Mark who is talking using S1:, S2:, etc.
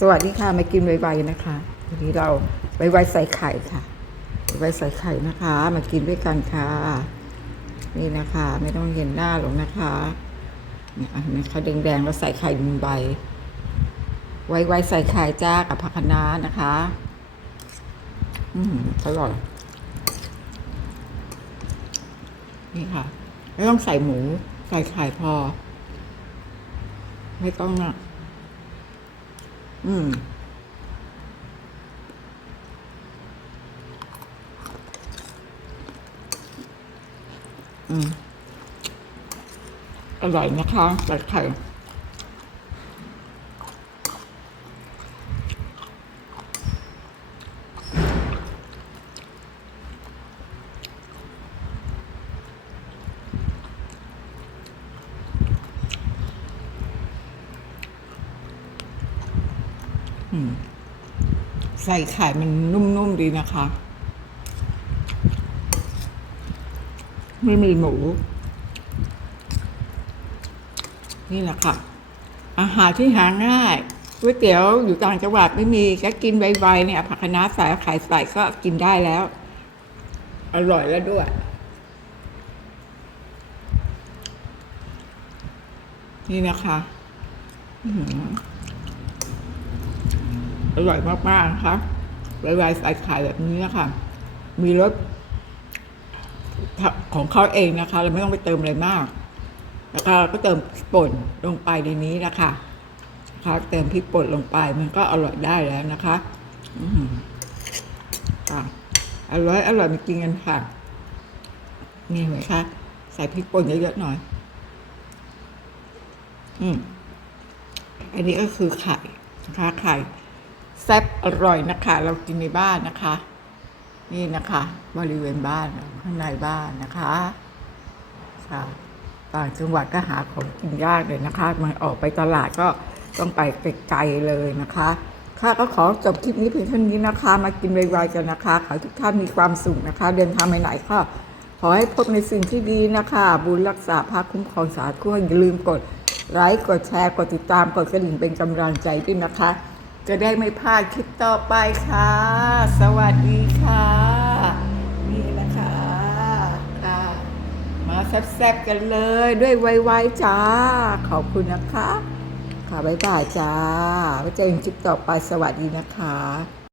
S1: สวัสดีค่ะมากินไวๆนะคะวันนี้เราไวๆใส่ไข่ค่ะไวๆใส่ไข่นะคะ มากินด้วยกันค่ะ นี่นะคะ ไม่ต้องเห็นหน้าหรอกนะคะเนี่ยเห็นไหมคะแดงๆแล้วใส่ไข่หนึ่งใบ ไวๆใส่ไข่จ้ากับผักคะน้านะคะ อืมอร่อยนี่ค่ะ ไม่ต้องใส่หมู ใส่ไข่พอ ไม่ต้องนะ อืมอืมอร่อยนะคะใส่ไข่ ใส่ไข่มันนุ่มๆดีนะคะ ไม่มีหมู นี่แหละค่ะ อาหารที่หาง่ายก๋วยเตี๋ยวอยู่ต่างจังหวัดไม่มีก็กินไวๆเนี่ยผักคะน้าใส่ไข่ใส่ก็กินได้แล้ว อร่อยแล้วด้วย นี่นะคะ อร่อยมากๆนะคะไวๆใส่ไข่แบบนี้นะคะ มีรสของเขาเองนะคะ เราไม่ต้องไปเติมอะไรมาก แล้วก็ก็เติมพริกป่นลงไปในนี้นะคะคะเติมพริกป่นลงไป มันก็อร่อยได้แล้วนะคะอืออร่อยอร่อยมากินกันค่ะ นี่เห็นไหมคะใส่พริกป่นเยอะๆหน่อย อืมอันนี้ก็คือไข่นะคะไข่ แซ่บอร่อยนะคะ เรากินในบ้านนะคะ นี่นะคะ บริเวณบ้านข้างในบ้านนะคะค่ะต่างจังหวัดก็หาของกินยากเลยนะคะมันออกไปตลาดก็ต้องไปไกลๆเลยนะคะ ค่ะก็ขอจบคลิปนี้เพียงเท่านี้นะคะ มากินไวๆกันนะคะ ขอทุกท่านมีความสุขนะคะ เดินทางไปไหนก็ขอให้พบในสิ่งที่ดีนะคะ บุญรักษาภาคุ้มครองสาธุอย่าลืมกดไลค์กดแชร์กดติดตามกดกระดิ่งเป็นกำลังใจด้วยนะคะ จะได้ไม่พลาดคลิปต่อไปค่ะ สวัสดีค่ะ นี่นะคะค่ะ มาแซ่บๆกันเลยด้วยไวๆจ้า ขอบคุณนะคะ ค่ะบ๊ายบายจ้าไว้เจอกันคลิปต่อไปสวัสดีนะคะ